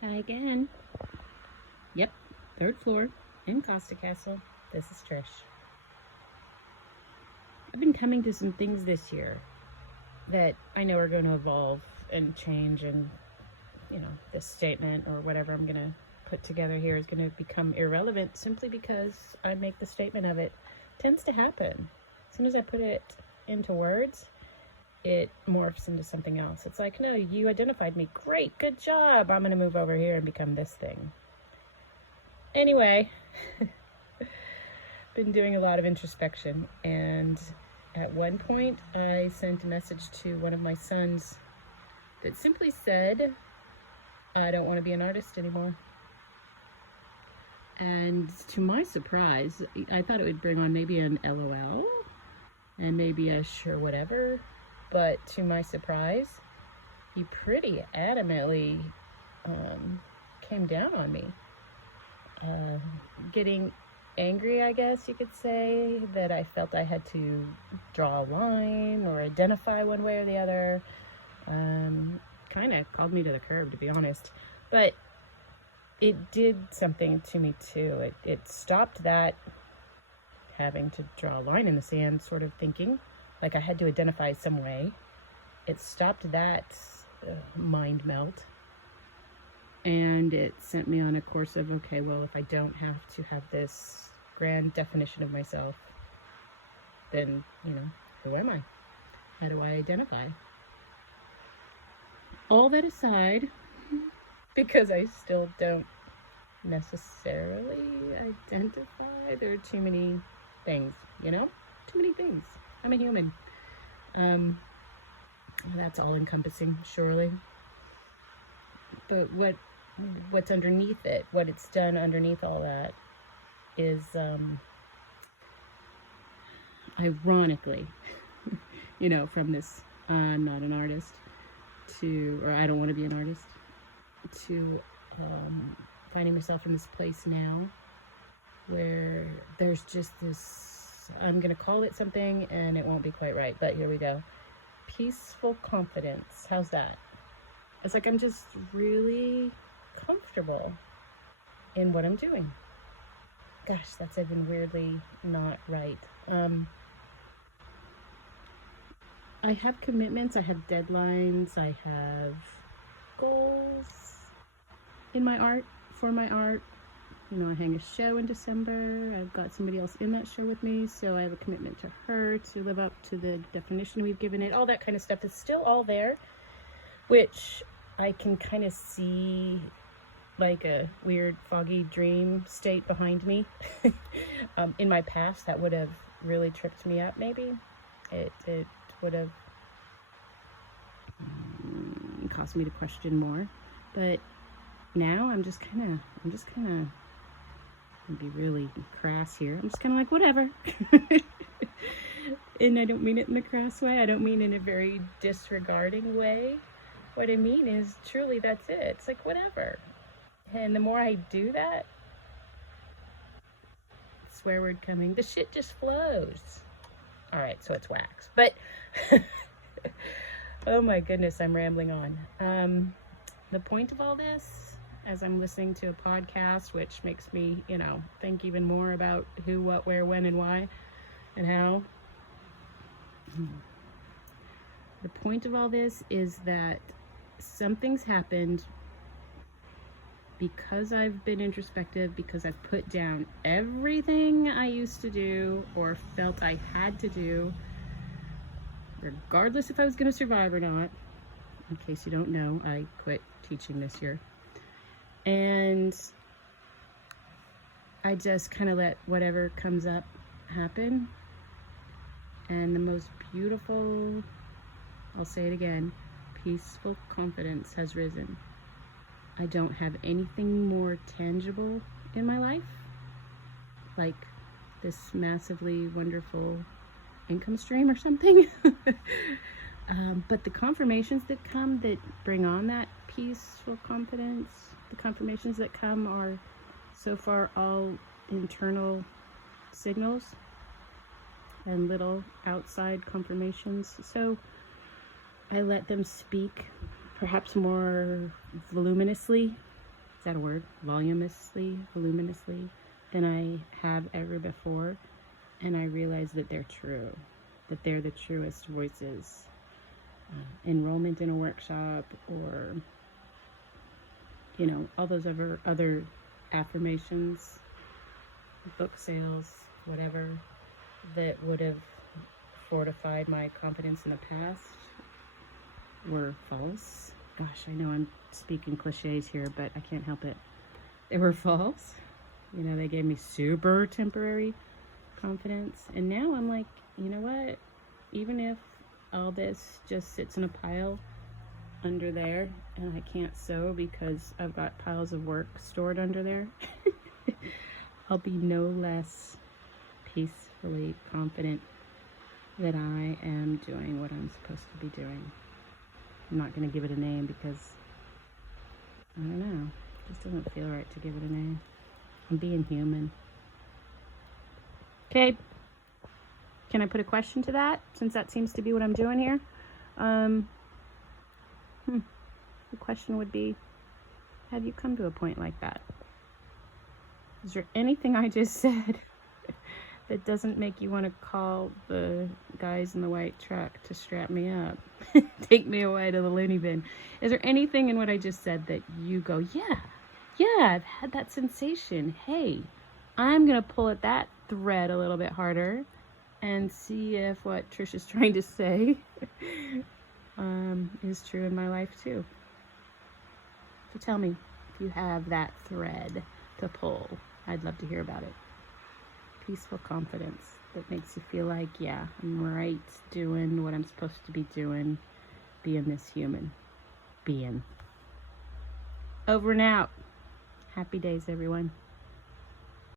Hi again. Yep, third floor, Encausticastle. This is Trish. I've been coming to some things this year that I know are going to evolve and change, and this statement or whatever I'm going to put together here is going to become irrelevant simply because I make the statement of it. It tends to happen. As soon as I put it into words, it morphs into something else. It's like, no, you identified me. Great, good job. I'm going to move over here and become this thing. Anyway, been doing a lot of introspection, and at one point I sent a message to one of my sons that simply said, I don't want to be an artist anymore. And to my surprise, I thought it would bring on maybe an LOL and maybe a sure whatever, but to my surprise, he pretty adamantly came down on me. Getting angry, I guess you could say, that I felt I had to draw a line or identify one way or the other. Kind of called me to the curb, to be honest. But it did something to me too. It stopped that having to draw a line in the sand sort of thinking, like I had to identify some way. It stopped that mind melt. And it sent me on a course of, okay, well, if I don't have to have this grand definition of myself, then, who am I? How do I identify? All that aside, because I still don't necessarily identify, there are too many things, too many things. I'm a human. That's all encompassing, surely. But what's underneath it, what it's done underneath all that is, ironically, from this I'm not an artist or I don't want to be an artist, to finding myself in this place now where there's just this, I'm going to call it something and it won't be quite right, but here we go. Peaceful confidence. How's that? It's like I'm just really comfortable in what I'm doing. Gosh, that's even weirdly not right. I have commitments, I have deadlines, I have goals in my art, for my art. I hang a show in December. I've got somebody else in that show with me, so I have a commitment to her to live up to the definition we've given it. All that kind of stuff is still all there, which I can kind of see like a weird foggy dream state behind me. In my past, that would have really tripped me up. Maybe it would have caused me to question more, but now I'm just kind of be really crass here. I'm just kind of like, whatever. And I don't mean it in a crass way. I don't mean in a very disregarding way. What I mean is truly that's it. It's like, whatever. And the more I do that, swear word coming, the shit just flows. All right, so it's wax. But, oh my goodness, I'm rambling on. The point of all this, as I'm listening to a podcast, which makes me, think even more about who, what, where, when, and why, and how. The point of all this is that something's happened because I've been introspective, because I've put down everything I used to do or felt I had to do, regardless if I was going to survive or not. In case you don't know, I quit teaching this year. And I just kind of let whatever comes up happen. And the most beautiful, I'll say it again, peaceful confidence has risen. I don't have anything more tangible in my life, like this massively wonderful income stream or something. But the confirmations that come that bring on that peaceful confidence, the confirmations that come are so far all internal signals and little outside confirmations. So I let them speak perhaps more voluminously that a word? Voluminously than I have ever before. And I realize that they're true, that they're the truest voices. Enrollment in a workshop, or, you know, all those other affirmations, book sales, whatever, that would have fortified my confidence in the past were false. Gosh, I know I'm speaking cliches here, but I can't help it. They were false. You know, they gave me super temporary confidence. And now I'm like, you know what? Even if all this just sits in a pile under there and I can't sew because I've got piles of work stored under there, I'll be no less peacefully confident that I am doing what I'm supposed to be doing. I'm not going to give it a name because, I don't know, it just doesn't feel right to give it a name. I'm being human. Okay. Can I put a question to that, since that seems to be what I'm doing here? The question would be, have you come to a point like that? Is there anything I just said that doesn't make you want to call the guys in the white truck to strap me up? Take me away to the loony bin. Is there anything in what I just said that you go, yeah, I've had that sensation. Hey, I'm going to pull at that thread a little bit harder and see if what Trish is trying to say is true in my life too. So tell me if you have that thread to pull. I'd love to hear about it. Peaceful confidence that makes you feel like, yeah, I'm right doing what I'm supposed to be doing, being this human being. Over and out. Happy days, everyone.